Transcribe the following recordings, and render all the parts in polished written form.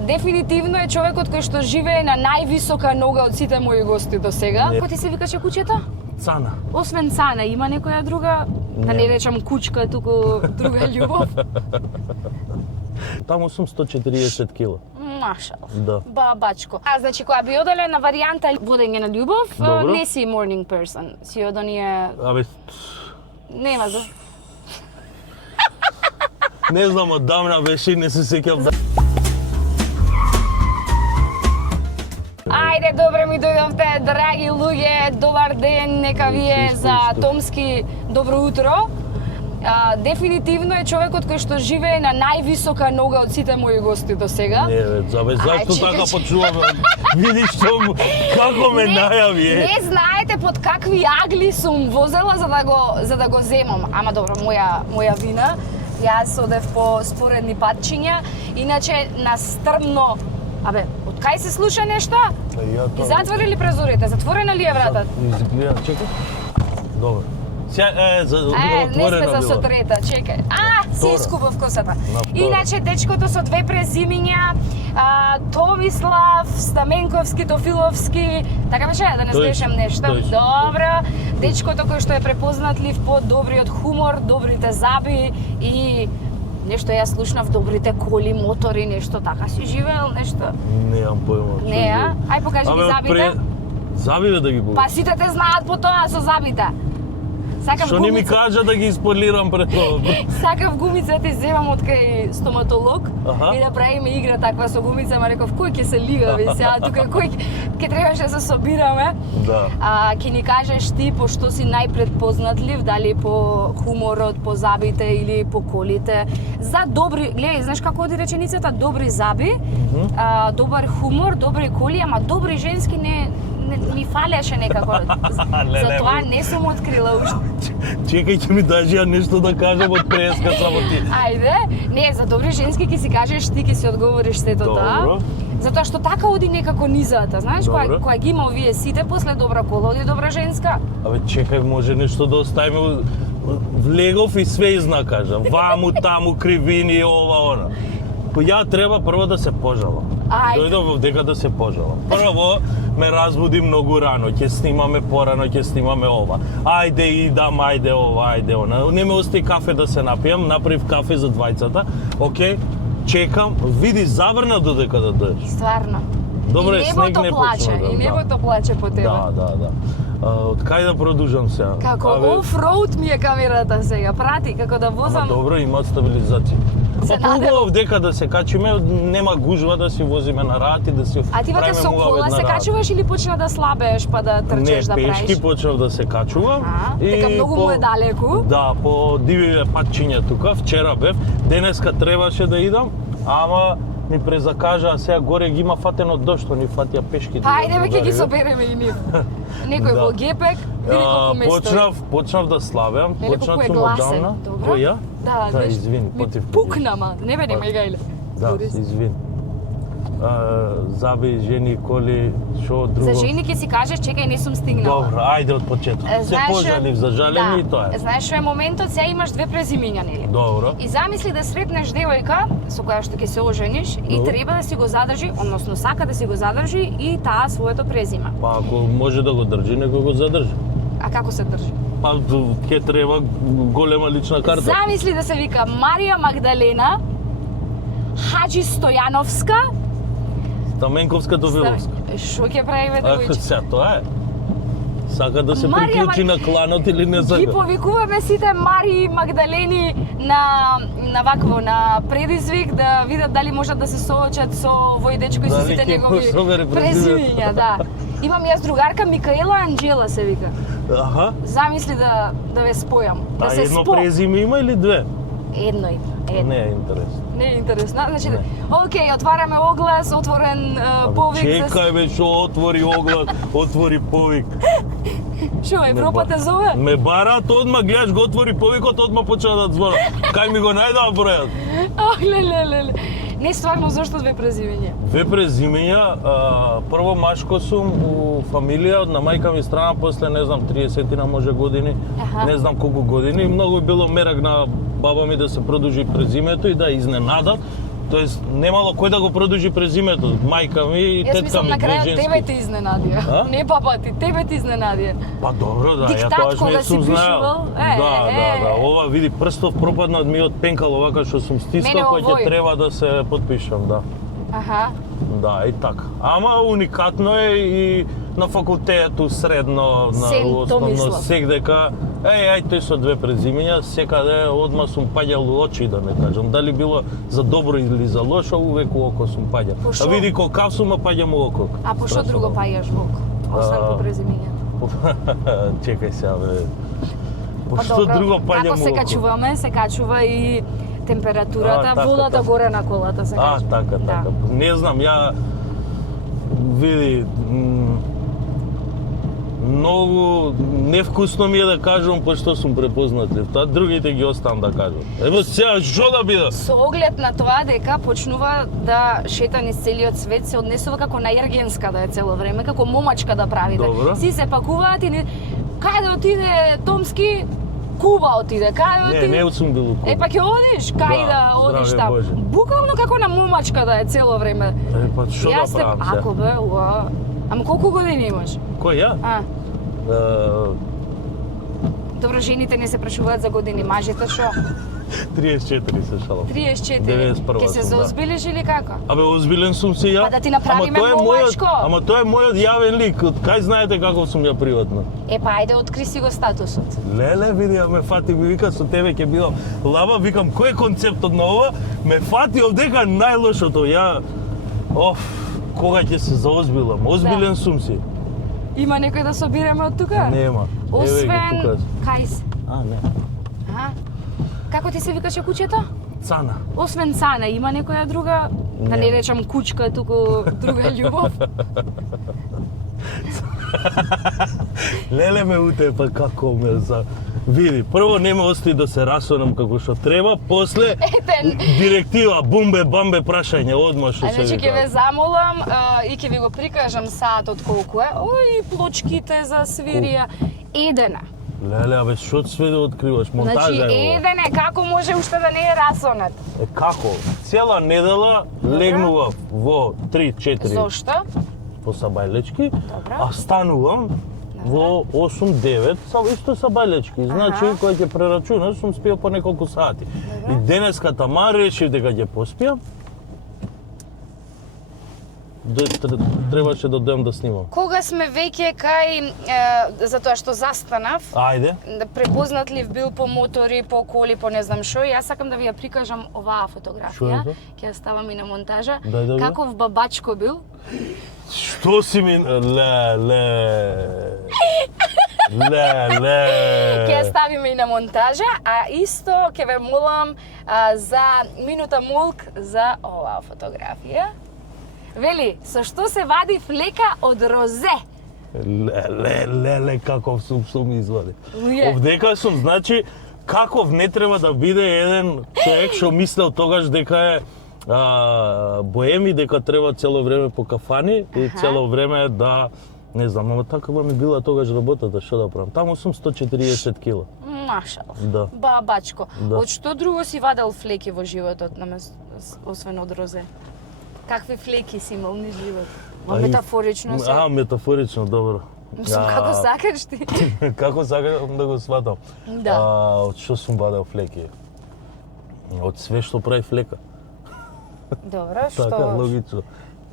Дефинитивно е човекот кој што живее на највисока нога од сите мои гости до сега. Кој ти се викаше куќето? Цана. Освен Цана, има некоја друга? Да не речам кучка, туку друга љубов? Таму сум 140 кила. Машал. Да. Бабачко. Значи, која би оделе на варијанта водење на љубов, Добро. не си morning person. Си од оние... Абе, Нема за... не знам, одамна беше, не се сеќав. Ајде, добре ми дојдовте, драги луѓе, добар ден, нека ви е за Томски добро утро. Дефинитивно е човекот кој што живее на највисока нога од сите мои гости до сега. Не, бе, зашто така почувам? Видиш што, како ме најави, Не знаете под какви агли сум возела за да го земам. Ама добро, моја вина. Јас одев по споредни патчиња, иначе на стрмно. Абе, од кај се слуша нешто? И затвори ли прозорите? Затворена ли е вратата? Изгледа, чекай. Добро. Не сме за сотрета, чекај. Си искупав косата. Иначе, дечкото со две презимиња, Томислав, Стаменковски, Тофиловски, така беше, да не сгрешам нешто. Добро. Дечкото кој што е препознатлив по добриот хумор, добрите заби и нешто јас слушнав, добрите коли, мотори, нешто така си живеел, нешто. Немам појма. Не, Ај покажи ми забите. Забите да ги покажи. Па сите те знаат по тоа со забите. Што не ми кажа да ги исполирам пред тоа? Сакав гумица ти земам од кај стоматолог и да правиме игра таква со гумица, ма реков кој ќе се лигави сега тука, кој ќе требаше да се собираме. Да. Ќе ни кажеш ти по што си најпредпознатлив, дали по хуморот, по забите или по колите. За добри, гледај, знаеш како оди реченицата, добри заби, добар хумор, добри коли, ама добри женски не ми фалеше некако. Затоа не сум открила уште. Чекај, ќе ми дадеш ја нешто да кажам од преска само ти. Ајде, не, за добри женски ќе си кажеш, ти ќе си одговориш сето тоа. Затоа што така оди некако низата, знаеш, која ги има овие сите, после добра кола оди добра женска. Абе, чекај, може нешто да оставиме. Влегов и све изна кажам. Ваму, таму, кривини, ова, она. Ја треба прво да се пожалам. Дојдов дека да се пожалам. Прво ме разбуди многу рано, ќе снимаме порано, ќе снимаме ова. Ајде идам, ајде ова, ајде она. Не ме остави кафе да се напијам, направив кафе за двајцата. Океј, чекам, види заврна додека да дојдеш. Стварно. Добре, и снег не плаче, почна. и небото плаче по тебе. Да. Од кај да продужам сега? Како офроуд ми е камерата сега, прати како да возам. Ама добро, имаат стабилизација. Па дека да се качиме, нема гужва да си возиме на рати, да си А ти вака со кола се качуваш или почна да слабееш па да трчеш да правиш? Не, пешки почнав да се качувам. Дека многу му е далеку. Да, по дививе патчиња тука, вчера бев, денеска требаше да идам, ама ми презакажа, а сега горе ги има фатено дошто, ни фатија пешки. Ајде бе, ќе ги собереме и нив. Некој во гепек, види колку место. Почнав да славам, почнав сум одамна. Која? Да, извини, потив. Пукнама, не бе нема игајле. Да, извини. Заби, жени, коли, шо друго. За жени ќе си кажеш, чекај, не сум стигнала. Добро, ајде од почеток. Се пожалив за жалење и тоа е. Знаеш што е моментот, сега имаш две презимиња, нели? Добро. И замисли да сретнеш девојка со која што ќе се ожениш и треба да си го задржи, односно сака да си го задржи и таа своето презиме. Па ако може да го држи, него го задржи. А како се држи? Па ќе треба голема лична карта. Замисли да се вика Марија Магдалена Хаджи Стојановска Стаменковска Тофиловска. Шо ќе правиме девојче? Сега тоа е. Сака да се приклучи на кланот или не сака? Ги повикуваме сите Мари Магдалени на предизвик да видат дали можат да се соочат со овој дечко и со сите негови презимиња, да. Имам јас другарка Микаела Анџела се вика. Аха. Замисли да ве спојам, да се едно презиме има или две? Едно. Не е интересно. Не е интересно. Значи, океј, отвараме оглас, отворен повик. Чекај бе, шо отвори оглас, отвори повик. Шо, Европа те зове? Ме бараат одма, гледаш го отвори повикот, одма почна да звона. Кај ми го најдаа бројот? Леле. Не, стварно, зашто две презимења? Две презимења, прво машко сум у фамилија, на мајка ми страна, после не знам 30-тина може години, не знам колку години, многу било мерак на баба ми да се продолжи презимето и да изненадат, Тоест, немало кој да го продолжи през името. Мајка ми и Јас тетка мислам ми, на две крајот женски. тебе те изненадија. Не папа ти, тебе те изненадија. Па добро, да, ја Диктат тоа кога не си сум знаел. пишувал? Да. Ова види прстов пропаднат ми од пенкал овака што сум стискал Мене кој ќе овој. треба да се потпишам, да. Аха. Да, и така. Ама уникатно е и на факултету, средно, на Сен основно, Томислав. секдека. Ај тој со две презимења, секаде одма сум паѓал у очи, да не кажам. Дали било за добро или за лошо, увек у око сум паѓал. Пошо? А види колкав сум, а паѓам у око. А по што друго паѓаш во око? Освен по презимењето. Чекај се, бе. По Па што добро, друго паѓам Како у се око? качуваме, се качува и температурата, така, водата така. горе на колата се качува. Така. Да. Не знам, ја види многу невкусно ми е да кажувам пошто сум препознатлив. Тоа другите ги оставам да кажам. Ево сега што да биде? Со оглед на тоа дека почнува да шета низ целиот свет, се однесува како најаргенска да е цело време, како момачка да прави. Добро. Си се пакуваат и кај да отиде Томски, Куба отиде, кај да отиде. Не сум бил у Куба. Па ќе одиш, кај да одиш здраве таму. Боже. Буквално како на момачка да е цело време. Па што да правам сега? Ако бе, уа. Ама колку години имаш? Кој ја? А, добро, жените не се прашуваат за години, мажите шо? 34 се шалам. 34. 91 Ке се сум, да. заозбилиш или како? Абе, озбилен сум се ја. Па да ти направиме момачко. Ама тоа е мојот јавен лик. Од кај знаете каков сум ја приватно? Па ајде, откри си го статусот. Леле, види, ме фати, ми вика со тебе ќе било лава, викам кој е концептот на ова? Ме фати овдека најлошото. Ја кога ќе се заозбилам? Озбилен сум си. Има некој да собираме од тука? Нема. Еве Освен ги тука. кај се? Не. А? Како ти се викаше куќето? Цана. Освен Цана, има некоја друга, да не речам кучка, туку друга љубов? Леле ме утепа како ме за... Види, прво не ме остави да се расонам како што треба, после директива, бумбе, бамбе, прашање, одма што се Значи ќе ве вика. замолам и ќе ви го прикажам саатот колку е. Ој, плочките за свирија. Едена. Леле, абе, што све да откриваш? Монтажа Значи, е ова. еден е, како може уште да не е расонет? Како? Цела недела легнував во 3-4 Зошто? по сабајлечки, Добро. а станувам во 8-9 исто сабајлечки. Значи, кој ќе прерачунаш, сум спиел по неколку сати. И денеска таман решив дека ќе поспиам. Требаше да дојдам да снимам. Кога сме веќе кај, затоа што застанав, Ајде. препознатлив бил по мотори, по коли, по не знам шо, и јас сакам да ви ја прикажам оваа Шо фотографија. е тоа? Ќе ја ставам и на монтажа. Дај да видам. Каков бабачко бил? Што си ми... Ле. Ќе ја ставиме и на монтажа, а исто ќе ве молам за минута молк за оваа фотографија. Вели, со што се вади флека од розе? Леле, каков сум извади. Уе. Овдека сум, значи, каков не треба да биде еден човек што мислел тогаш дека е боеми, дека треба цело време по кафани и цело време да, не знам, ама такава ми била тогаш работата, што да правам. Таму сум 140 кила. Машалов. Да. Бабачко. Да. Од што друго си вадел флеки во животот, освен од розе? Какви флеки си имал низ живот? Метафорично се. Метафорично, добро. Мислам, како сакаш ти? Како сакам да го сватам. Да. Од што сум вадел флеки? Од све што прави флека. Добро, што? Така, логично.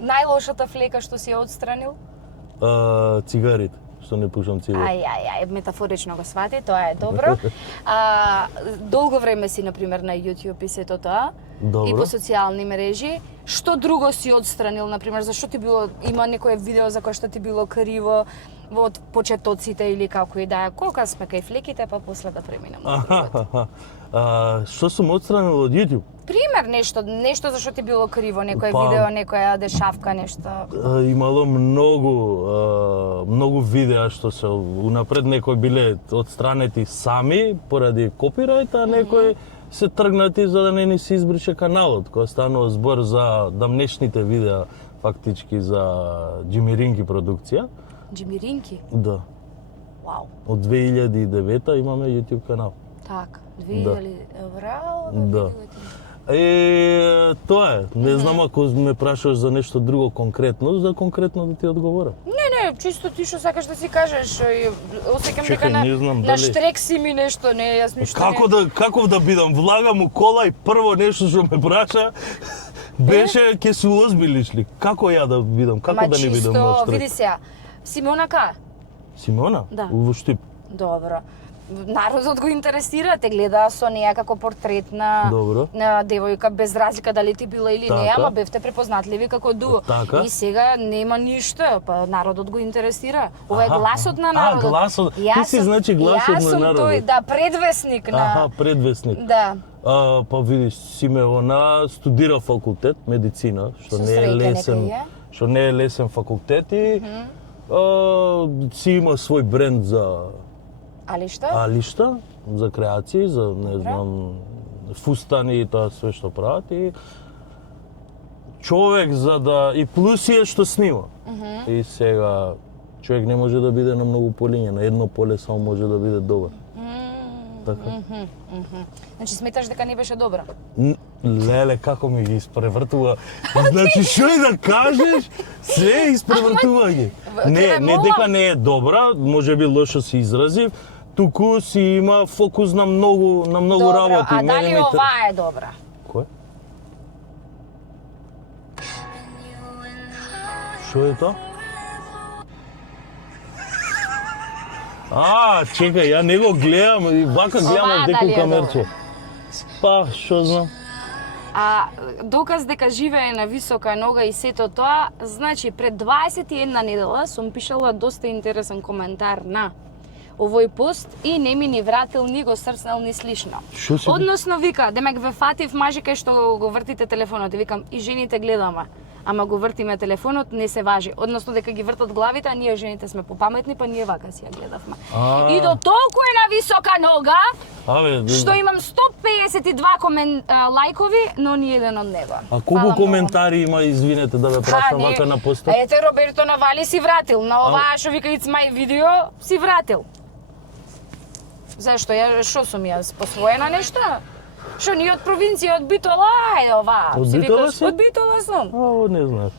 Најлошата флека што си ја отстранил? Цигарите, што не пушам цигари. Ај, метафорично го свати, тоа е добро. Долго време си, например, на YouTube и сето тоа. Добро. И по социјални мрежи. Што друго си отстранил, например, зашто ти било, има некое видео за кое што ти било криво од почетоците или како и да е, колка сме кај флеките, па после да преминеме од другото. Што сум отстранил од YouTube? Пример, нешто зашто ти било криво, некое Па, видео, некоја дешавка, нешто. Имало многу видеа што се унапред некои биле отстранети сами поради копирајт, а некои се тргнати за да не ни се избрише каналот, кога станува збор за дамнешните видеа, фактички за Джими Ринки продукција. Джими Ринки? Да. Вау. Од 2009 имаме YouTube канал. Так, 2000 евра, Да. Тоа е. Не знам ако ме прашаш за нешто друго конкретно, за конкретно да ти одговорам. Не, чисто ти што сакаш да си кажеш. Осеќам дека не знам на дали- штрек си ми нешто, не, јас ништо Како да бидам? Влагам у кола и прво нешто што ме праша беше ќе се озбилиш ли? Како ја да бидам? Како да не бидам на штрек? Види сега, Симона ка? Симона? Да. Во Штип. Добро. Народот го интересира, те гледа со неја како портрет на девојка, без разлика дали ти била или не, ама бевте препознатливи како дуо. Така. И сега нема ништо, па народот го интересира. Ова е гласот на народот. Гласот. Ти си значи гласот на народот. Јас сум тој, да, предвесник на... Предвесник. Да. Па видиш, Симеона студира факултет медицина, што не е лесен. Што не е лесен факултет и си има свој бренд за алишта, за креации, за не знам фустани и тоа све што прават и човек за да и плюс е што снима. И сега човек не може да биде на многу полиња, на едно поле само може да биде добар. Така. Значи сметаш дека не беше добра? Леле, како ми ги испревртува. Значи, што и да кажеш, се е испревртување. Не дека не е добра, може би лошо се изразив, туку си има фокус на многу работи. А дали ова е добра? Кој? Што е тоа? Чекај, ја не го гледам и вака гледам од деку камерче. Па, што знам. Доказ дека живее на висока нога и сето тоа, значи пред 21 недела сум пишала доста интересен коментар на овој пост и не ми ни вратил, ни го срцнал, ни слишно. Односно вика, демек ве фатив мажи кај што го вртите телефонот и викам и жените гледаме. Ама го вртиме телефонот, не се важи. Односно дека ги вртат главите, а ние жените сме попаметни, па ние вака си ја гледавме. И до толку е на висока нога, што имам 152 лајкови, но ни еден од него. А колку коментари има, извинете, да ве прашам вака на постот? Ете, Роберто Навали си вратил, на оваа што вика It's my video, си вратил. Зашто? Што сум јас, посвоена нешто? Што ние од провинција, од Битола, ајде ова. Од Битола си? Од Битола сум. Не знаеш.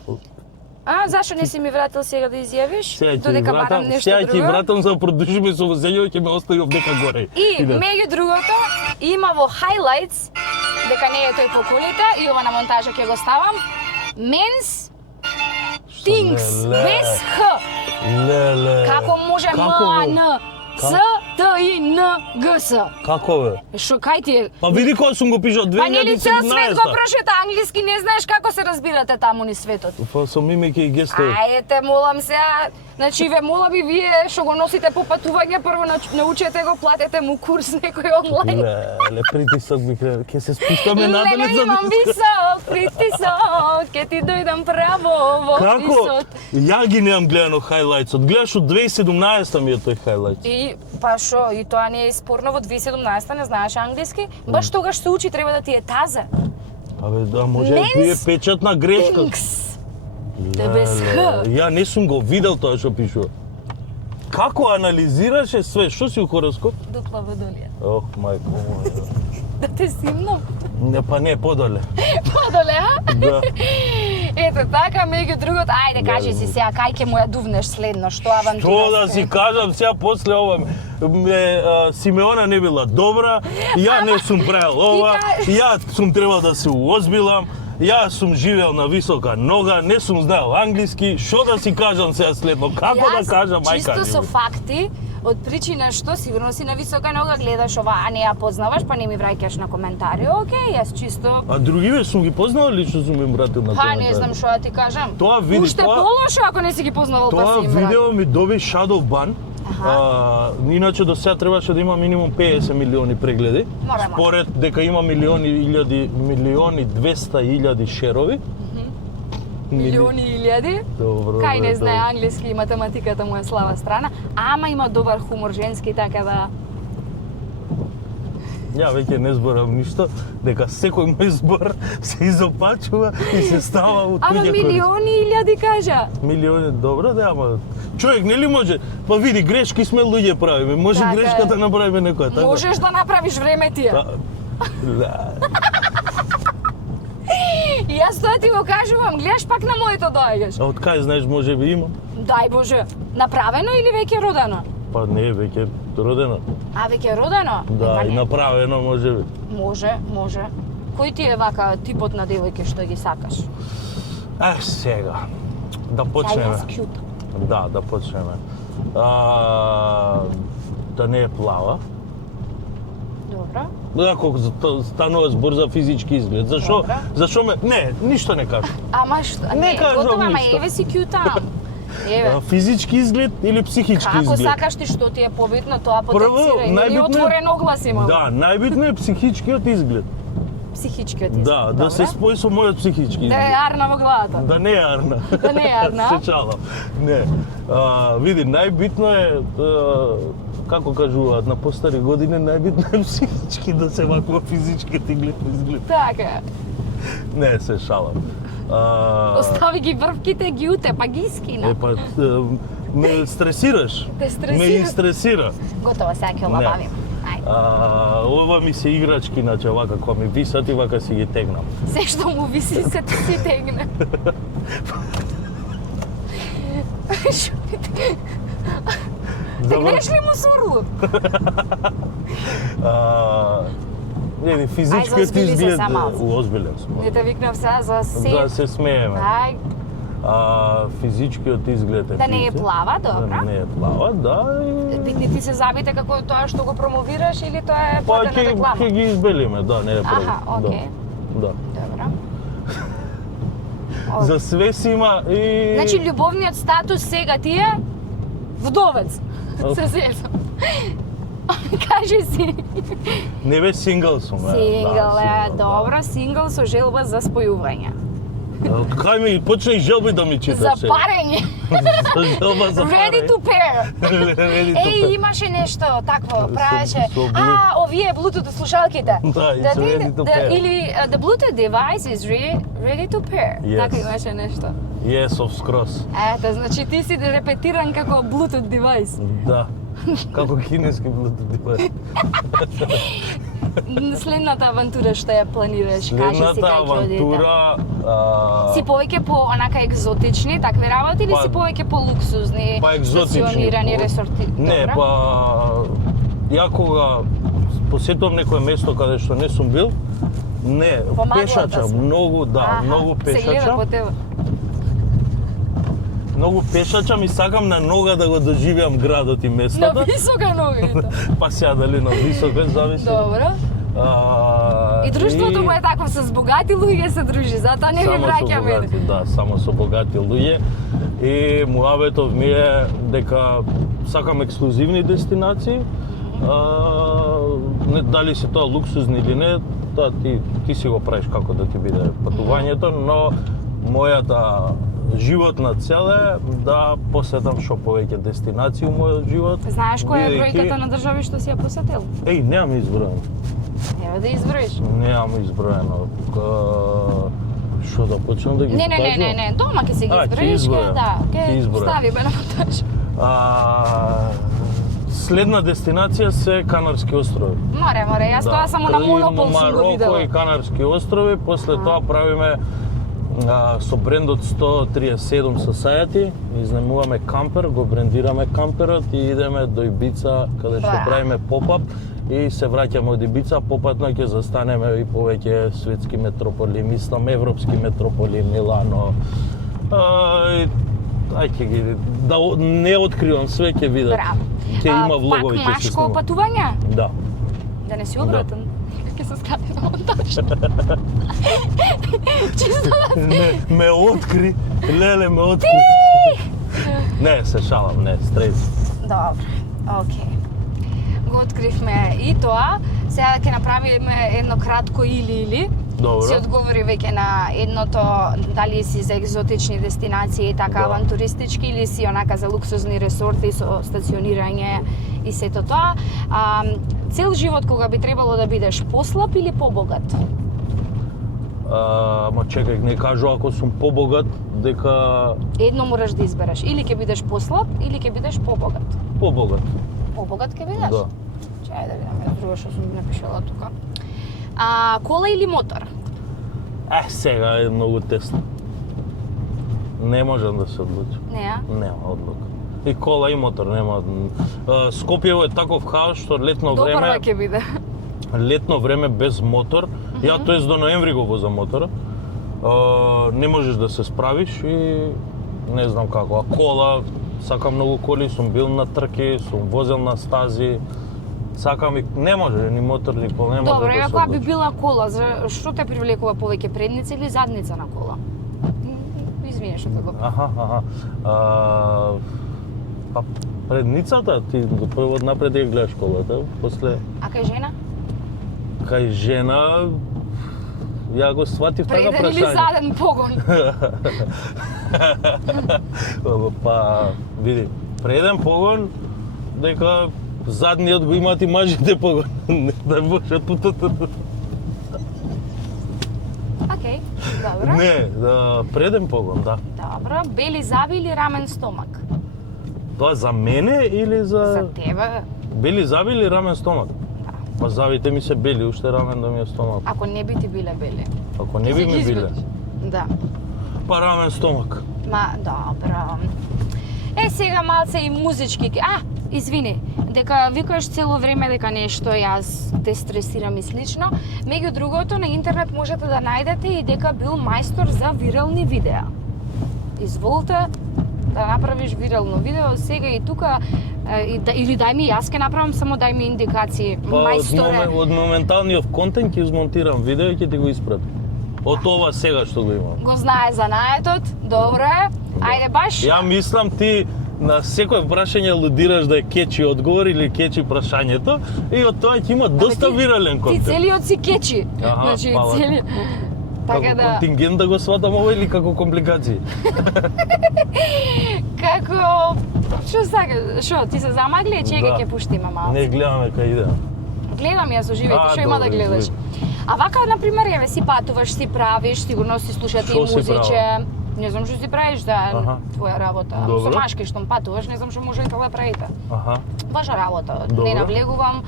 Зашто не си ми вратил сега да изјавиш? Додека барам нешто друго? Сега ќе вратам за да продолжиме со возењето, ќе ме остави овдека горе. И меѓу другото, има во highlights, дека не е тој по колите, и ова на монтажа ќе го ставам, men's things, без Х. Како може М-А-Н? С-Т-И-Н-Г-С. Како бе? Што кај ти е? Па види кога сум го пишал 2017. Па нели цел свет го прошета англиски, не знаеш како се разбирате таму ни светот. Па со мимики и гестови. Ајде, молам се, значи ве молам и вие што го носите по патување, прво научете го, платете му курс некој онлайн. Ле, притисок ми крене, ќе се спускаме надале за имам висок притисок, ќе ти дојдам право во висот. Како? Ја ги немам гледано хайлайтсот, гледаш од 2017 ми е тој хайлайтс. И па шо, и тоа не е спорно, во 2017 не знаеш англиски, баш тогаш се учи, треба да ти е таза. Абе да, може да е печатна грешка. Без Х. Ја не сум го видел тоа што пишува. Како анализираше све? Што си у хороскоп? Дупла водолија. Ох, мајко моја. Да те симнам? Не, па не, подоле. Подоле, а? Да. Ето така, меѓу другото, ајде кажи си сега, кај ќе му ја дувнеш следно, што авантура? Што да си кажам сега после ова, Симеона не била добра, ја не сум правил ова, ја сум требал да се уозбилам, ја сум живеел на висока нога, не сум знаел англиски, што да си кажам сега следно, како да кажам, мајка. Чисто со факти, од причина што сигурно си на висока нога гледаш ова, а не ја познаваш, па не ми враќаш на коментари. Океј, јас чисто. А другиве сум ги познавал или што сум им вратил на коментари? Па не знам што да ти кажам. Тоа види, уште полошо ако не си ги познавал па си им вратил. Тоа видео ми доби shadow ban. Иначе до сега требаше да има минимум 50 милиони прегледи. Според дека има милиони 200.000 шерови. Милиони илјади. Добро. Кај не знае англиски и математиката му е слаба страна, ама има добар хумор женски, така да... Ја веќе не зборам ништо, дека секој мој збор се изопачува и се става од туѓа корист. Ама милиони илјади кажа. Милиони, добро да, ама човек нели може, па види грешки сме луѓе правиме, може така грешка да направиме некоја, така. Можеш да направиш време тие. Да. И јас тоа ти го кажувам, гледаш пак на моето доаѓаш. А од кај знаеш може би имам? Дај Боже, направено или веќе родено? Па не, веќе родено. А веќе родено? Да, и направено може би. Може. Кој ти е вака типот на девојке што ги сакаш? Сега. Да почнеме. Да почнеме. Да не е плава. Добро. Ако станува збор за физички изглед. Зашо ме... Не, ништо не кажу. Ама што? Не кажувам готово, ама ништо. еве си кјутам. Еве. Физички изглед или психички изглед? Како сакаш ти, што ти е побитно, тоа потенцира. Или отворен оглас има. Да, најбитно е психичкиот изглед. Психичкиот изглед. Да се спои со мојот психички изглед. Да е арна во главата. Да не е арна. Да не е арна. Се чалам. Не. Види, најбитно е, како кажуваат на постари години, најбитно е психички да се вакува физичкиот изглед. Така. Не, се шалам. Остави ги врвките, ги уте, па ги скина. Па, ме стресираш. Те стресира. Ме истресира. Готово, сега ќе обавим. Ајде. Ова ми се играчки, иначе вака, кога ми висат и вака си ги тегнам. Се што му виси, се ти си тегне. Тегнеш ли му сурлу? Не, физичкиот изглед... Озбилен сум. Не те викнав сега за се... Да се смееме. Ај. Физичкиот изглед е... Да не е плава, добро. Да не е плава, да. Битни ти се забите како тоа што го промовираш или тоа е Па платена реклама? ќе ги избелиме, да, не е проблем. Аха, окей. Да. Добро. За све си има и... Значи, љубовниот статус сега ти е вдовец. Се сеќам. Кажи си. Не бе сингл сум. Сингл е, добро, сингл со желба за спојување. Кај ми почне и желби да ми читаш. За парење. За желба за парење. Ready to pair. Еј, имаше нешто такво, правеше. Овие Bluetooth слушалките. Да, it's ready to pair. Или the Bluetooth device is ready to pair. Така имаше нешто. Yes, of course. Ето, значи ти си репетиран како Bluetooth device. Да. Како кинески Bluetooth device. Следната авантура што ја планираш, кажи си кај ќе одите. Следната авантура... Си повеќе по онака екзотични такви работи или си повеќе по луксузни, стационирани ресорти? Не, па... Ја кога посетувам некое место каде што не сум бил, не, пешачам, многу, да, многу пешачам. Се гледа по тебе. Многу пешачам и сакам на нога да го доживеам градот и местото. На висока нога. Па сега дали на висока зависи. Добро. И друштвото му е такво, с богати луѓе се дружи, затоа не ми враќа мене. Да, само со богати луѓе. И муабетов ми е дека сакам ексклузивни дестинации. Дали си тоа луксузни или не, тоа ти си го правиш како да ти биде патувањето, но мојата животна цел е да посетам што повеќе дестинации у мојот живот. Знаеш која е бројката на држави што си ја посетил? Немам изброено. Ево да изброиш. Немам изброено. Што да почнам да ги кажам? Не, дома ќе си ги изброиш, ќе ставиме на монтаж. Следна дестинација се Канарски острови. Море, јас тоа само на Монопол сум го видела. Мароко и Канарски острови, после тоа правиме со брендот 137 Society, изнемуваме кампер, го брендираме камперот и идеме до Ибица, каде што правиме поп-ап и се враќаме од Ибица, попатно ќе застанеме и повеќе светски метрополи, мислам европски метрополи, Милано. Ќе ги да не откривам све, ќе видат. Ќе има влогови, ќе се снимам. Пак машко патување? Да. Да не си обратен. Ќе се скрати на монтаж. Чисто да... Ме откри, леле ме откри. Не, се шалам, не, стрейт. Добро, окей. Го откривме и тоа. Сега ќе направиме едно кратко или. Добро. Си одговори веќе на едното, дали си за екзотични дестинации и така авантуристички или си онака за луксузни ресорти со стационирање и сето тоа. Цел живот кога би требало да бидеш послаб или побогат? Ма чекај, не кажу ако сум побогат, дека... Едно мораш да избереш, или ќе бидеш послаб, или ќе бидеш побогат. Побогат. Побогат ќе бидеш? Да. Чај да видам друго што сум напишала тука. Кола или мотор? Сега е многу тесно. Не можам да се одлучам. Не, Нема одлука. И кола и мотор нема. Скопје е таков хаос што летно Добро време, ќе биде. летно време без мотор. Ја тоест до ноември го возам мотора. Не можеш да се справиш и не знам како. А кола, сакам многу коли, сум бил на трки, сум возел на стази. Сакам и не може ни мотор ни кола, не може Добро, да се ако би одлучи. била кола, што те привлекува повеќе, предница или задница на кола? Извини што те го. Аха. Па предницата, ти прво напред ја гледаш колата, после А кај жена? кај жена ја го сватив така Преден или прашање. заден погон? Па види, преден погон дека задниот го имаат и мажите погон. Не дај Боже тутото. Океј, добро. Не, преден погон, да. Добро, бели зави или рамен стомак? Тоа за мене или За тебе, бели зави или рамен стомак? Па завите ми се бели, уште рамен да ми е стомак. ако не би ти биле бели. Ако не Ти би си ги ми биле, извадиш. Да. па рамен стомак. Ма, добро. Сега малце и музички. Извини, дека викаш цело време дека нешто јас те стресирам и слично. Меѓу другото, на интернет можете да најдете и дека бил мајстор за вирални видеа. Изволте да направиш вирално видео сега и тука, или дај ми, јас ке направам, само дај ми индикации. Па Мајсторе, од моменталниот контент ќе измонтирам видео и ќе ти го испратам. Од ова сега што го имам. го знае занаетот, добро е. Ајде баш. Ја мислам ти на секој прашање лудираш да е кечи одговор или кечи прашањето и од тоа ќе има доста ти- вирален Ти контент. целиот си кечи. Аха, Значи, фала. цели... Како Така да, контингент да го сватам ова или како компликации? како... Што сакаш? Што, ти се замагли? Чека Да. ќе пуштиме малку. Не гледаме кај иде. Гледам јас уживајте, што има да добро, гледаш. извини. А вака, например, еве си патуваш, си правиш, сигурно си слушате и Што си музиче. Не знам што си правиш, да е Аха. твоја работа. Добро. Со машки што патуваш, не знам што можете да правите. Аха. Ваша работа. Добро. Не навлегувам,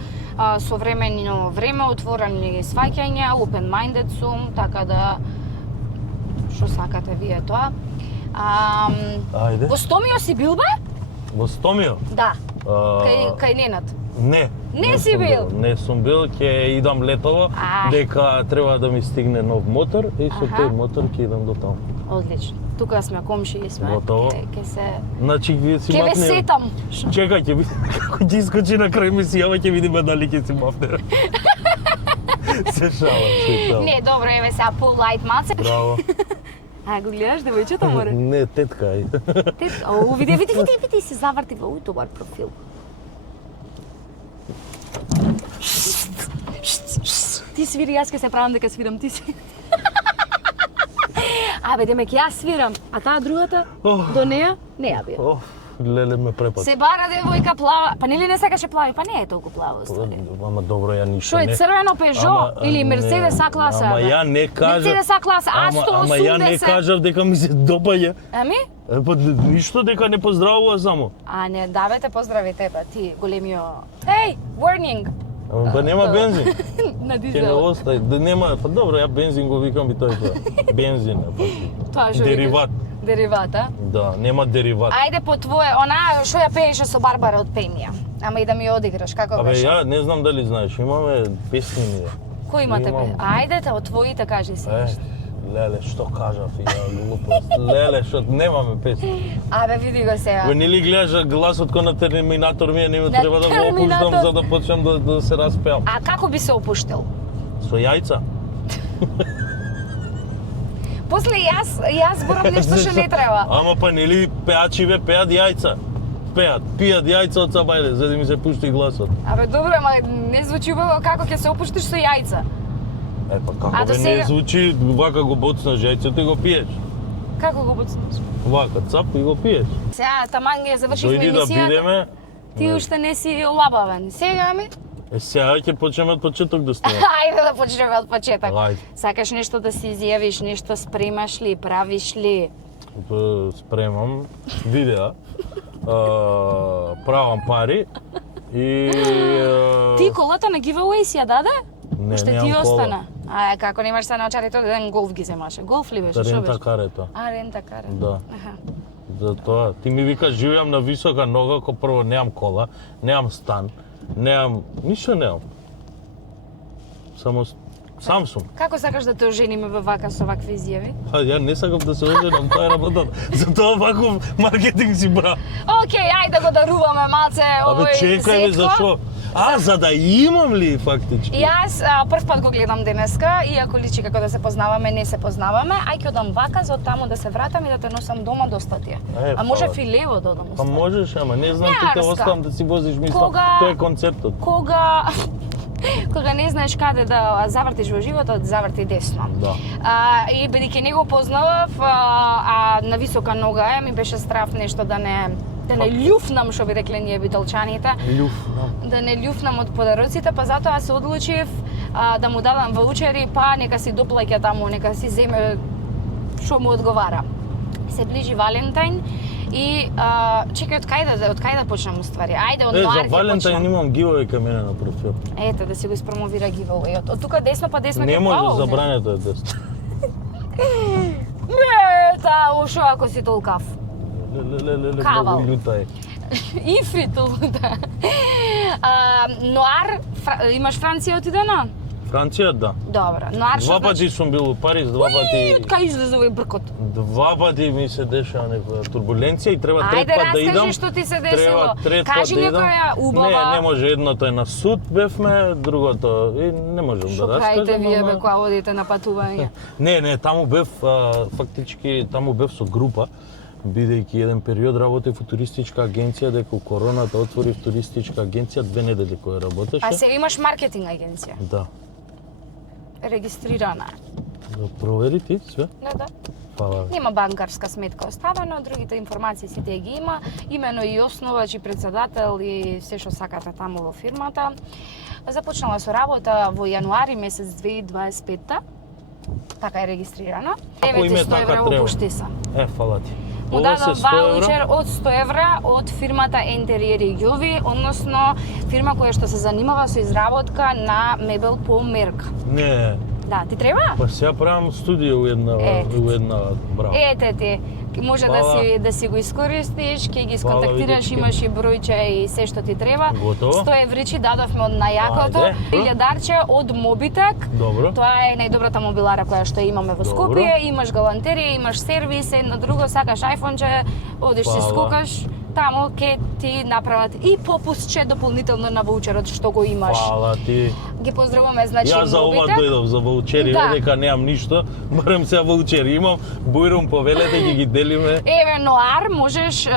современо време, отворени сваќања, open-minded сум, така да што сакате вие тоа. Ајде. Во Стомио си бил бе? Во Стомио? Да. А, Кај Ненад. Не. Не си сум бил? Не сум бил, ќе идам летово, Ај. дека треба да ми стигне нов мотор и со Аха. тој мотор ќе идам до таму. Одлично. Тука сме комшии сме. Готово. Ке се Значи ќе си Ке ве мапне. сетам. Чекај, ќе видиме како ќе искочи на крај мисијава, ќе видиме дали ќе си мапне. Се шалам. Не, добро, еве сега полайт малце. Браво. А го гледаш девојчето море? Не, тетка е. Види, се заврти во добар профил. Ти свири, јас ке се правам дека свирам, ти свири. Абе, демек јас свирам, а таа другата до неа не ја бија. Оф, леле ме препат. Се бара девојка плава, па нели не сакаше плави, па не е толку плава уствари. Ама добро, ја ништо Што е не. црвено Пежо Ама, или не, Мерцедес А класа? Ама бе? ја не кажав. Мерцедес А класа, Ама ја не А180. кажав дека ми се допаѓа. Ами? Па ништо дека не поздравува само. А не, да бе те поздрави тебе, ти големио. Еј, warning. Ама па нема бензин. На Ќе не дизел. остај. Да нема, па добро, ја бензин го викам и тоа е тоа. Бензин, па. Тоа што Дериват. викаш? Дериват, а? Да, нема дериват. Ајде по твое, она што ја пееше со Барбара од Пенија. Ама и да ми ја одиграш, како Абе, беше? ја не знам дали знаеш, имаме песни ние. Кој имате имам. бе? Ајде те, од твоите кажи си. Е, леле, што кажав и ја глупост. Леле, што немаме песни. Абе, види го сега. Бе, нели гледаш гласот кој на Терминатор ми не На треба да го Терминатор. опуштам за да почнам да се распеам. А како би се опуштил? Со јајца. После јас зборам нешто што не треба. Ама па нели пеачиве пеат јајца. Пијат јајца од сабајле, за да ми се пушти гласот. Абе, добро, ама не звучи убаво како ќе се опуштиш со јајца. Е, па А како до бе сега- не звучи, вака го боцнаш јајцето и го пиеш. Како го буцнеш? Вака, цап и го пиеш. Сега таман ја завршивме Дојди да емисијата. бидеме. Ти уште не си олабавен. Сега ми? Е, сега ќе почнеме од почеток да снимаме. Ајде да почнеме од почеток. Ајде. Сакаш нешто да си изјавиш, нешто спремаш ли, правиш ли? Спремам видеа, правам пари и... Ти колата на giveaway си ја даде? Не, Уште немам ти кола. остана. А како немаш се научарите, еден голф ги земаше. Голф ли беше? Шо беше? Рента-карето. Рента-карето. Да. За тоа, ти ми викаш живеам на висока нога, ко прво немам кола, немам стан, немам, ништо немам. Само сам сум. Како сакаш да те ожениме во вака со вакви изјави? Ја не сакам да се оженам, тоа е работата. Затоа ваков маркетинг си брав. Океј, ајде го даруваме малце овој чекај ме, зашо? За да имам ли фактички? Јас прв пат го гледам денеска, иако личи како да се познаваме, не се познаваме, ај ќе одам вака за таму да се вратам и да те носам дома до статија. А може филево да одам. Па можеш, ама не знам ти те оставам да си возиш мислам. Тоа е концептот. Кога не знаеш каде да завртиш во животот, заврти десно. Да. И бидејќи не го познавав, на висока нога ми беше страв нешто да не љуфнам, што би рекле ние битолчаните. Да не љуфнам од подароците, па затоа се одлучив да му дадам ваучери, па нека си доплаќа таму, нека си земе што му одговара. Се ближи Валентајн и чекај од кај да почнам уствари. Ајде од ноар ќе почнам. За Валентајн имам гивој кај мене на профил. Ете да си го испромовира гивојот. Од тука десно па десно ќе не може забрането е десно. Ошо ако си толкав. Кавал. Ифрит лута. Ноар, имаш Франција отидена? Франција, да. Добро. Ноар што два пати сум бил у Париз, два пати. Од кај излезе овој бркот? Два пати ми се дешава некоја турбуленција и треба трет пат да идам. Ајде, раскажи што ти се десило. Кажи некоја убава. Не може, едното е на суд бевме, другото не можам да раскажам. Шукајте вие бе кога одите на патување. Не, таму бев фактички со група. Бидејќи еден период работев во туристичка агенција, дека короната отворив туристичка агенција 2 недели која работеше. А се имаш маркетинг агенција? Да. Регистрирана. Да провери ти све? Да. Фала. Нема банкарска сметка оставена, другите информации сите ги има, имено и основач и председател и се што сакате таму во фирмата. Започнала со работа во јануари месец 2025-та. Така е регистрирано. 900 евра во Буштиса. Фала ти. Му дадам ваучер од 100 евра од фирмата Ентериери Ѓови, односно фирма која што се занимава со изработка на мебел по мерка. Не. Да, ти треба? Па сега правам студија у една браво. Ете ти. Може да си го искористиш, ќе ги сконтактираш, имаш и бројче и се што ти треба. Готово. 100 евричи дадовме од најакото, 1000 од Мобитек. Добро. Тоа е најдобрата мобилара која што имаме во Скопје, имаш галантерија, имаш сервис, едно друго, сакаш ајфонче, одиш си скокаш, таму ќе ти направат и попустче дополнително на ваучерот што го имаш. Фала ти. Ги поздравуваме, значи Јас за ова дојдов за ваучери, дека немам ништо, барем сега ваучери имам, бујрум повелете ги делиме. Еве Ноар можеш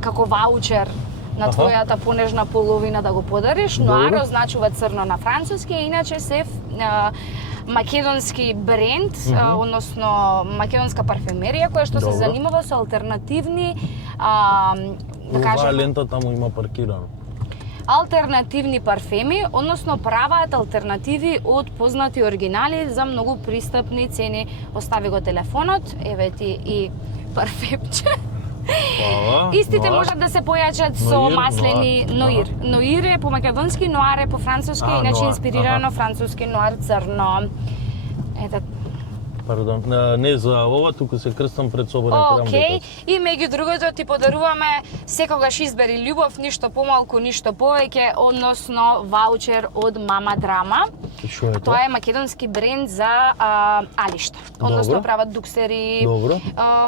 како ваучер на твојата понежна половина да го подариш. Ноар означува црно на француски, иначе се македонски бренд, односно македонска парфемерија која што се занимава со алтернативни да кажем лента таму има паркирано. Алтернативни парфеми, односно праваат алтернативи од познати оригинали за многу пристапни цени. Остави го телефонот, еве ти и парфемче. Истите можат да се појачат со маслени ноир. Ноир е по македонски, ноар е по француски, иначе инспирирано француски ноар црно. Ете. Пардон, не за ова, туку се крстам пред собор. Океј, и меѓу другото ти подаруваме секогаш избери љубов, ништо помалку, ништо повеќе, односно ваучер од Мама Драма. Што е тоа? Тоа е македонски бренд за алишта. Односно прават дуксери,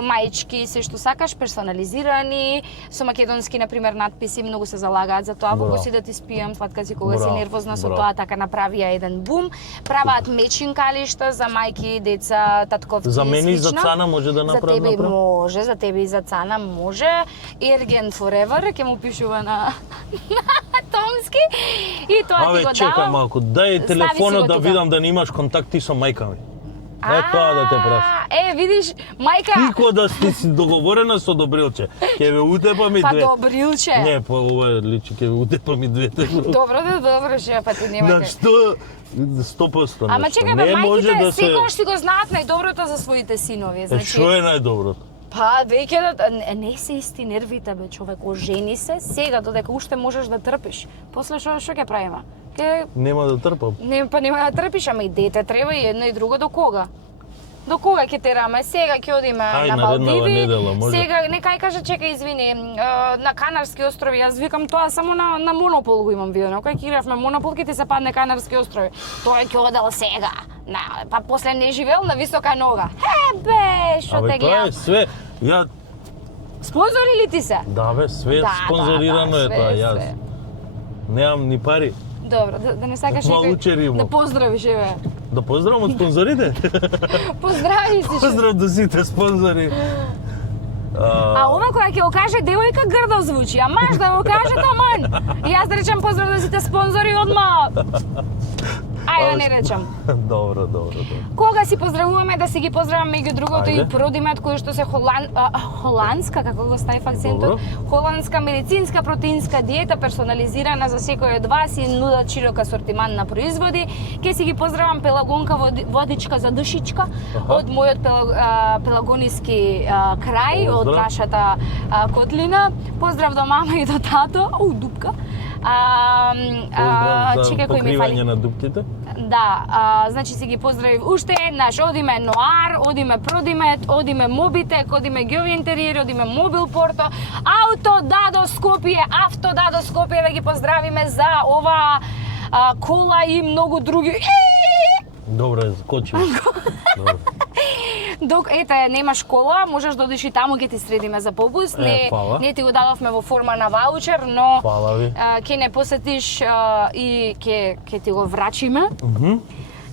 маички, се што сакаш, персонализирани, со македонски, например, надписи, многу се залагаат за тоа. Во си да ти спијам, сватка си кога си нервозна со тоа, така направија еден бум. Праваат мечинг алишта за мајки, деца, татковци и за мене и слично. за Цана може да направи. За тебе може, за тебе и за Цана може. Ergen Forever, ќе му пишува на томски. И тоа ти го давам. Чекај малку, дај телефонот да видам да не имаш контакти со мајка ми. Тоа да те прашам. Видиш, мајка... Ти кога да си договорена со Добрилче, ќе ве утепам и две. Па Добрилче? Не, па ова е личи, ќе ве утепам и двете. Добро, шефа, ти нема ке... Што? 100% Ама чекај, мајките секогаш си го знаат најдоброто за своите синови. Што е најдоброто? Па, веќе не се исти нервите, бе, човек, ожени се, сега, додека уште можеш да трпиш. После што ќе правиме? Нема да трпам. Па нема да трпиш, ама и дете треба и едно и друго до кога? До кога ќе тераме? Сега ќе одиме на Малдиви. Недела, може. Сега некај кажа чекај извини, на Канарски острови. Јас викам тоа само на Монопол го имам видено. Кога ќе игравме Монопол ќе ти се падне Канарски острови. Тоа ќе одел сега. Па после не живеел на висока нога. Бе, што те гледам. Тоа е све. Ја Спонзори ли ти се? Да бе, све спонзорирано е тоа, јас. Немам ни пари. Добро, да не сакаш некој да поздравиш, еве. Да поздравам од спонзорите? Поздрави си. Поздрав до сите спонзори. А ова која ќе го каже девојка грдо звучи, а маж да го каже таман. И јас да речам поздрав до сите спонзори одма. Ајде да не речам. Добро. Кога си поздравуваме, да си ги поздраваме меѓу другото и Продимет, кој што се холандска, како го ставив акцентот, холандска медицинска протеинска диета персонализирана за секој од вас и нудат широк асортиман на производи. Ке си ги поздравам Пелагонка водичка за душичка од мојот пелагониски крај, од нашата котлина. Поздрав до мама и до тато. Дупка. Поздрав за покривање на дупките. Да, значи си ги поздравив уште еднаш, одиме Ноар, одиме Продимет, одиме Мобитек, одиме Геови интериери, одиме Мобил Порто, Автодадо Скопје, Автодадо Скопје, да ги поздравиме за ова кола и многу други. Добре, скочиме. Док, ете, немаш кола, можеш да одиш и таму, ќе ти средиме за попуст. Не ти го дадовме во форма на ваучер, но ќе не посетиш и ќе ти го врачиме.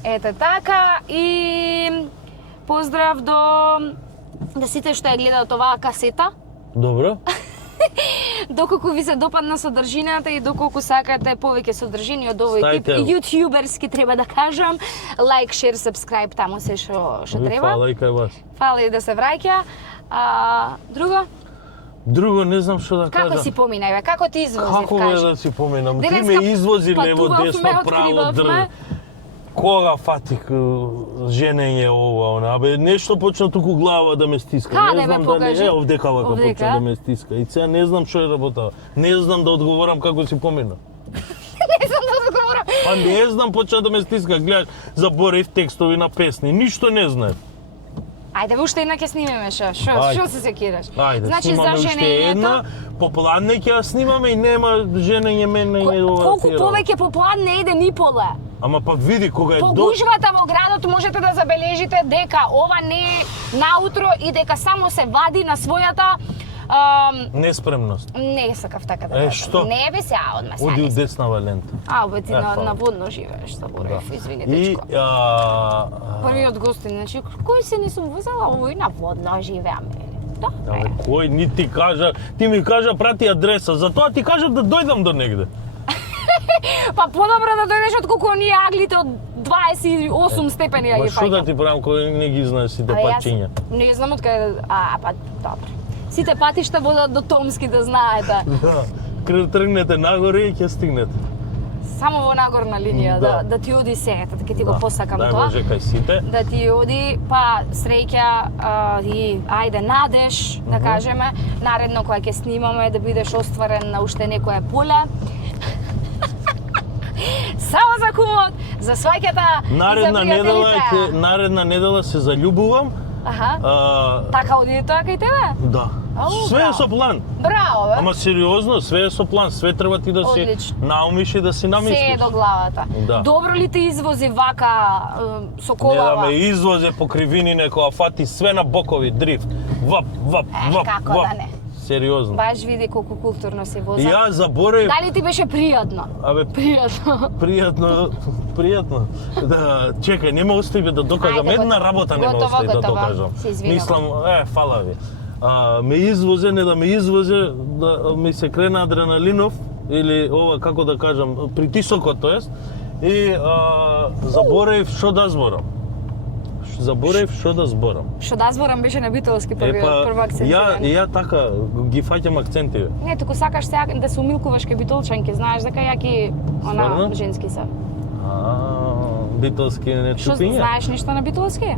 Ете така, и поздрав до сите што ја гледаат оваа касета. Добро. Доколку ви се допадна содржината и доколку сакате повеќе содржини од овој тип јутјуберски, треба да кажам, лайк, шер, сабскрајб, таму се што треба. Фала и кај вас. Фала и да се враќа. Друго? Друго не знам што да кажам. Како си поминај, бе? Како ти извозив, кажи? Како да си поминам? Ти ме извози лево, десно, право, дрво. Кога фатих женење ова, абе нешто почна туку глава да ме стиска. Каде не знам дали овдека вака почна да ме стиска. И сега не знам што е работа. Не знам да одговорам како си помина. Не знам да одговорам. Па не знам, почна да ме стиска, гледаш, заборев текстови на песни, ништо не знаев. Ајде, уште една ќе снимеме, што се секираш? Ајде, значи, снимаме уште една, попладне ќе ја снимаме и нема женење мене и ова. Колку повеќе попладне еде Ниполе? Ама па види кога е по гужвата во градот можете да забележите дека ова не е наутро и дека само се вади на својата неспремност. Не сакав така да кажам. Што? Не бе сега одма сега. Оди у деснава лента. Бе ти на водно живееш, заборев, извини дечко. И првиот гостин, значи кој се не сум возела, овој на водно живеаме. Да. Кој ни ти кажа, ти ми кажа прати адреса, затоа ти кажам да дојдам до негде. Па подобро да дојдеш отколку оние аглите од 28 степени ја ги фаќам. Што да ти правам кој не ги знаеш сите патчиња? Не знам од каде, па добро. Сите патишта водат до Томски, да знаете. Да, тргнете нагоре и ќе стигнете. Само во нагорна линија, да ти оди сејата, ќе ти го посакам тоа. Да, може кај сите. Да ти оди, па среќа и ајде надеж, да кажеме, наредно кога ќе снимаме да бидеш остварен на уште некое поле. Само за кумот, за сваќата и за пријателите. Наредна недела се заљубувам. Така оди тоа кај тебе? Да. Све е со план. Браво, бе. Ама сериозно, све е со план, све треба ти да си наумиш и да си намислиш. Се е до главата. Да. Добро ли те извози вака со колава? Не да ме извози по кривини некоја фати све на бокови, дрифт. Вап. Како да не? Сериозно. Баш види колку културно се воза. Ја заборев. Дали ти беше пријатно? Абе, пријатно. Да, чекај, нема остави да докажам. Една работа нема остави да докажам. Мислам, фала ви. Ме извозе, не да ме извозе, да ми се крена адреналинов, или ова, како да кажам, притисокот, тоест, и заборев што да зборам. Што да зборам беше на битолски прва акцентирање. Ја така ги фаќам акценти. Не, туку сакаш сега да се умилкуваш кај битолчанки, знаеш дека јаки она женски се. Битолски не чупиња. Што знаеш нешто на битолски?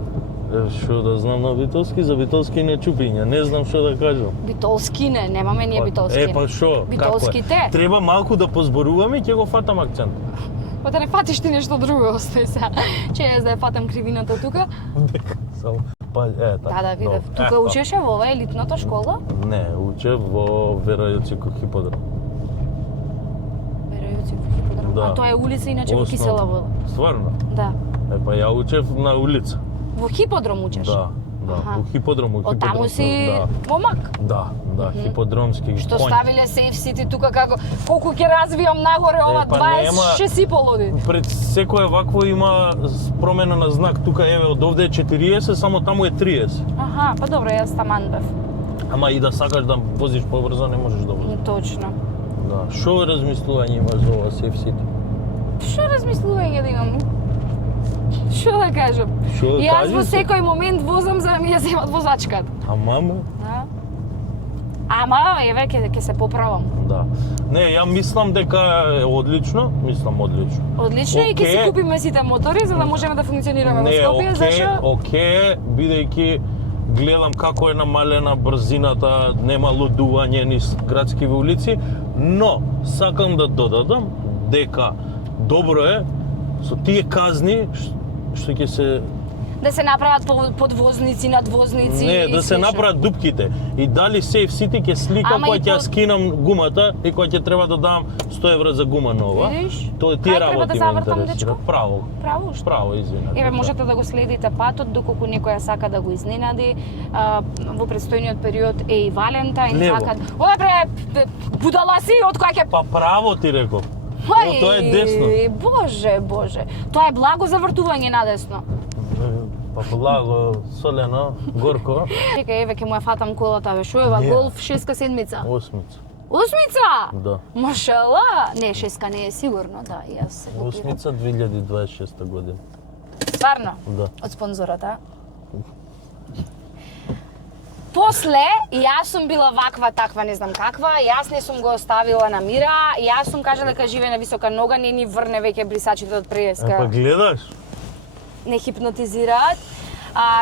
Што да знам на битолски, за битолски не чупиња, не знам што да кажам. Битолски не, немаме ние битолски. Па што? Битолските? Треба малку да позборуваме и ќе го фатам акцент. Па да не фатиш ти нешто друго, остави се. Че јас да ја фатам кривината тука. Дека само па така. Да, видев. Тука учеше во ова елитната школа? Не, учев во Вера Јоциков хиподром. Вера Јоциков хиподром. Да. А тоа е улица иначе во Кисела вода. Стварно? Да. Па ја учев на улица. Во хиподром учеш? Да. Во хиподром, Од таму си момак? Да, хиподромски Што конј. ставиле сейф сити тука како колку ќе развијам нагоре ова 26,5 оди. Пред секоја вакво има промена на знак, тука еве од овде е 40, само таму е 30. Аха, па добро, јас таман бев. Ама и да сакаш да возиш побрзо не можеш да возиш. Точно. Да, што размислување имаш за ова сейф сити? Што размислување да имам? Што да кажам? Јас во секој момент возам за да ми ја земат возачката. Ама? Да. Ама, еве, ќе се поправам. Да. Не, ја мислам дека е одлично, Одлично и ќе си купиме сите мотори за да можеме да функционираме во Скопје, зашто? Океј, бидејќи гледам како е намалена брзината, нема лудување низ градскиве улици, но сакам да додадам дека добро е со тие казни што ќе се да се направат подвозници, надвозници. Не, да се направат дупките. И дали Сейф Сити ќе слика кога ќе скинам гумата и кога ќе треба да дам 100 евра за гума нова. Видиш? Тоа тие работи ме интересира. Право. Право што? Право, извинете. Еве можете да го следите патот доколку некоја сака да го изненади. Во предстојниот период е и Валентайн, сакат. Ова бре, будала си од која ќе Па право ти реков. Тоа е десно. Боже. Тоа е благо завртување надесно. Па благо, солено, горко. Чекај, еве ќе му ја фатам колата, бе, шо ева, голф 6-ка седмица. Осмица? Да. Машала! Не, 6-ка не е сигурно, да, јас се купирам. Осмица 2026 година. Стварно? Да. Од спонзорот, а? После, јас сум била ваква, таква, не знам каква, јас не сум го оставила на мира, јас сум кажа дека живее на висока нога, не ни врне веќе брисачите од преска. Па гледаш? Не хипнотизираат.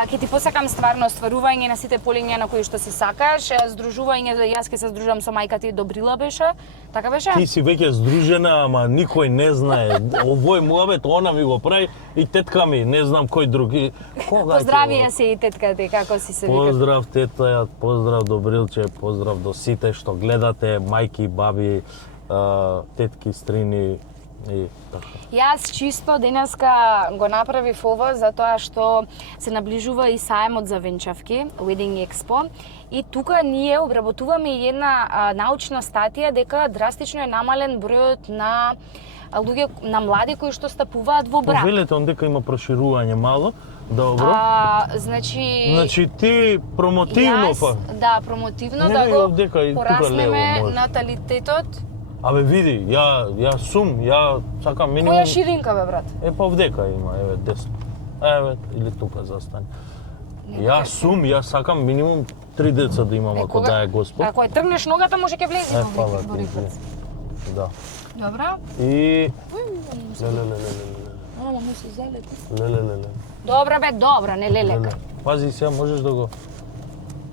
Ќе ти посакам стварно остварување на сите полиња на кои што си сакаш, здружување, јас ќе се здружам со мајка ти, Добрила беше, така беше? Ти си веќе здружена, ама никој не знае. Овој муабет, она ми го прави и тетка ми, не знам кој други. Поздрави ја се и тетка ти, како си се вика? Поздрав тета, поздрав Добрилче, поздрав до сите што гледате, мајки, баби, тетки, стрини и така. Јас чисто денеска го направив ова затоа што се наближува и саемот за венчавки, Wedding Expo, и тука ние обработуваме една научна статија дека драстично е намален бројот на луѓе, на млади кои што стапуваат во брак. Повелете дека има проширување мало, добро. Значи ти промотивно па. Да, промотивно да го пораснеме наталитетот. Абе види, ја сакам минимум. Која ширинка бе брат? Па овдека има, еве десно. Еве или тука застани. Јас сакам минимум 3 деца да имам ако дае Господ. Ако ја тргнеш ногата може ќе влезе во Да. Добра. И Ама му се залети. Добра бе, добра, не лелека. Пази се, можеш да го.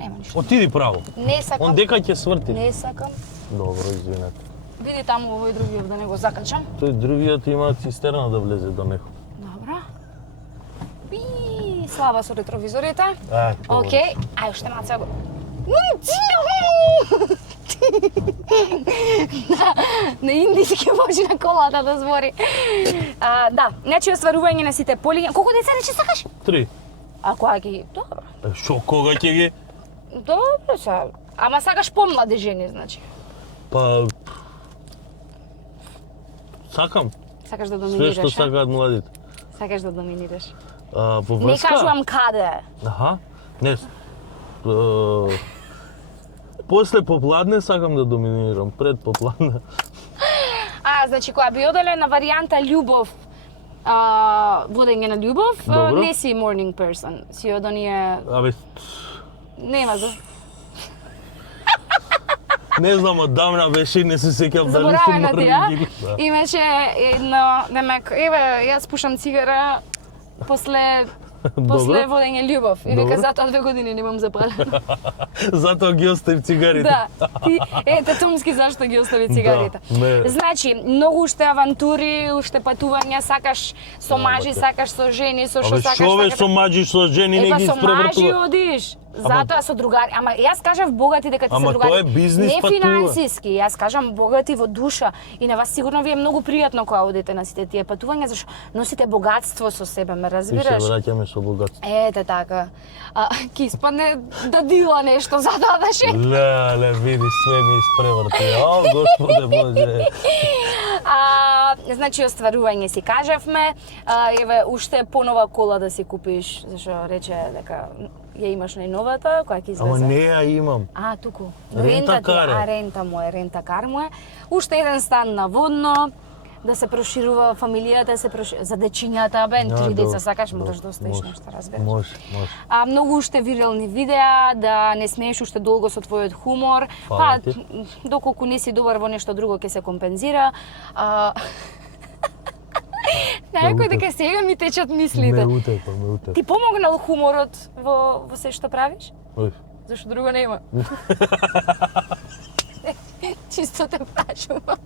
Нема ништо. Отиди право. Не сакам. Ондека ќе сврти. Не сакам. Добро, извинете. Види таму овој другиот да не го закачам. Тој другиот има цистерна да влезе до него. Добра. Слаба со ретровизорите. Океј, ај уште малце го. На индиски може на колата да збори. Да, значи остварување на сите полиња. Колку деца рече сакаш? 3. А кога ги? Добро. Шо, кога ќе ги? Добро са. Ама сакаш помлади жени, значи? Па... Сакам. Сакаш да доминираш, Све што сакаат младите. Сакаш да доминираш. Во врска? Не кажувам каде. Аха. Не. После попладне сакам да доминирам, пред попладне. Значи кога би оделе на варијанта љубов, водење на љубов, не си morning person. Си од оние... Абе... Нема за... Не знам, одамна беше и не се сеќав дали сум Заборавена ти, Имаше едно, демек, еве, јас пушам цигара, после После водење љубов. И вика, Добро. затоа 2 години немам запалено. Затоа ги остави цигарите. Да. Ете, Томски зашто ги остави цигарите. не. Значи, многу уште авантури, уште патувања, сакаш со мажи, сакаш со жени, со што сакаш. Шо бе со мажи, со жени, не Еба ги со мажи испревртува. одиш. Затоа со другари. Ама јас кажав богати дека ти се Ама другари. тоа е бизнис Не патува. финансиски, јас кажам богати во душа. И на вас сигурно ви е многу пријатно кога одите на сите тие патувања, зашто носите богатство со себе, ме И се разбираш? враќаме со богатство. Ете така. Ки испадне да дила нешто затоа да ше. Леле, види, све ми испреврти. О, Господе Боже. Значи остварување си кажавме, еве уште понова кола да си купиш, зашто рече дека ја имаш најновата која ќе излезе. Ама не ја имам. Туку. Рента-кар е. Рента-кар му е. Уште еден стан на водно, да се проширува фамилијата, за дечињата, бен 3 деца сакаш, можеш да оставиш нешто, разбираш. Може. Многу уште вирални видеа, да не смееш уште долго со твојот хумор. Фала ти. Доколку не си добар во нешто друго ќе се компензира. Најако дека сега ми течат мислите. Ме утепа. Ти помогнал хуморот во се што правиш? Ој. Зашто друго нема. Чисто те прашувам.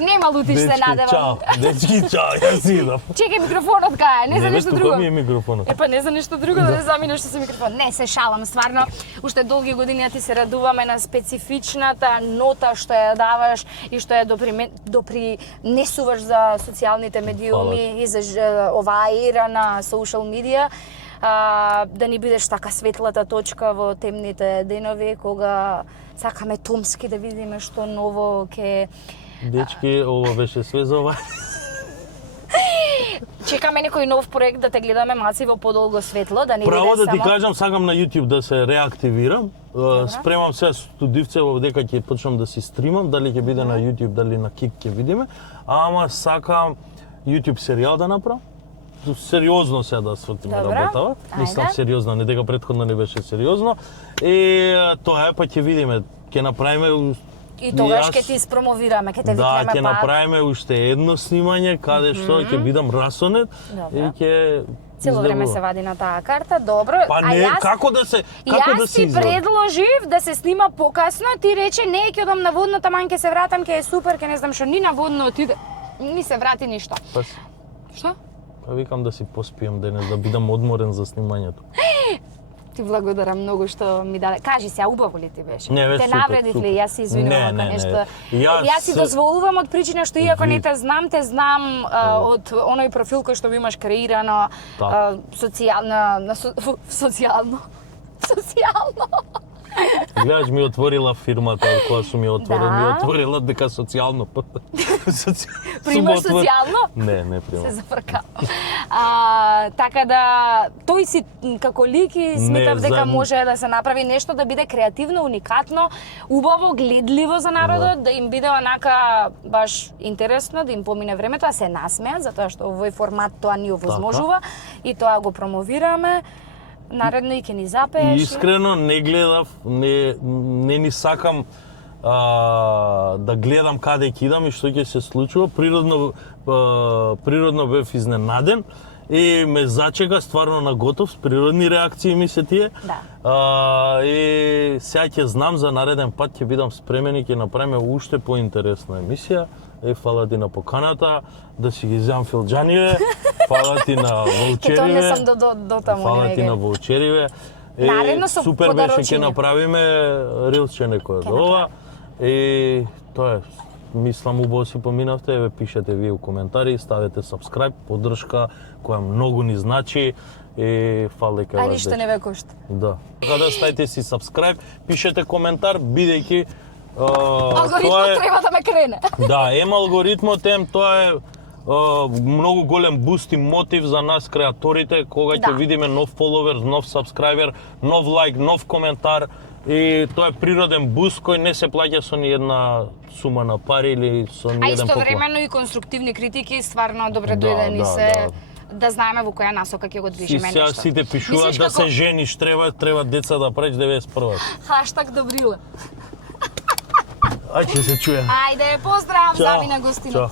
Нема лутиш се надевам. Дечки, чао, јас идам. Чекај микрофонот кај, не за нешто друго. Тука ми е микрофонот. Епа не за нешто друго да не заминеш со микрофон. Не, се шалам, стварно. Уште долги години ти се радуваме на специфичната нота што ја даваш и што ја допринесуваш за социјалните медиуми и за оваа ера на социјал медија. Да ни бидеш така светлата точка во темните денови кога сакаме Томски да видиме што ново ке Дечки, ова беше све за ова. Чекаме некој нов проект да те гледаме маци во подолго светло, да не биде само. Право да ти кажам, сакам на YouTube да се реактивирам. Спремам се студивце во дека ќе почнам да си стримам, дали ќе биде на YouTube, дали на Kik ќе видиме. Ама сакам YouTube серијал да направам. Сериозно се да свртиме работава. Мислам сериозно, не дека претходно не беше сериозно. И тоа е, па ќе видиме, ќе направиме. И тогаш ќе ти испромовираме, ќе те викнеме Да, ќе направиме уште едно снимање каде што ќе бидам расонет и ќе цело време се вади на таа карта, добро. Па не, како да се Јас ти предложив да се снима покасно, ти рече не, ќе одам на водно, таман ќе се вратам, ќе е супер, ќе не знам што, ни на водно отиде. Ни се врати ништо. Што? Па викам да си поспиам денес, да бидам одморен за снимањето. Ти благодарам многу што ми даде. Кажи се, убаво ли ти беше? Не, те навредив ли? Јас се извинувам ако нешто. Јас си дозволувам од причина што иако не те знам од оној профил кој што ви имаш креирано социјално. Гледаш, ми отворила фирмата која сум ја отворила, ми отворила дека социјално. Примаш социјално? Не примам. Се зафркав. Така да, тој си како лик и сметав дека може да се направи нешто да биде креативно, уникатно, убаво, гледливо за народот, да им биде онака баш интересно, да им помине времето, а се насмеат, затоа што овој формат тоа ни овозможува и тоа го промовираме. Наредно и ќе ни запееш. Искрено не гледав, не ни сакам да гледам каде ќе идам и што ќе се случува. Природно бев изненаден и ме зачека стварно на готов, с природни реакции ми се тие. Да. И сега ќе знам за нареден пат ќе бидам спремен и ќе направиме уште поинтересна емисија. Фала ти на поканата, да си ги земам филџаније, фала ти на волчериве. И тоа не сам до таму. Фала ти на волчериве. Наредно со супер беше, ќе подарочиња. направиме рилсче некој од ова. И тоа е. Мислам, убаво си поминавте, еве пишете вие у коментари, ставете subscribe, поддршка која многу ни значи и фала дека А ништо не ве кошта. Да. Така да ставите си subscribe, пишете коментар, бидејќи алгоритмот треба да ме крене. Да, алгоритмот тоа е многу голем буст и мотив за нас креаторите, кога ќе видиме нов фоловер, нов сабскрајбер, нов лайк, нов коментар. И тоа е природен буст кој не се плаќа со ни една сума на пари или со ни еден поклон. А истовремено и конструктивни критики, стварно добре дојдени се. Да знаеме во која насока ќе го движиме нешто. Сега сите пишуваат да се жениш, треба деца да правиш 91. Хаштаг Добрила. Ајде се чуе. Ајде, поздрав, замина гостина.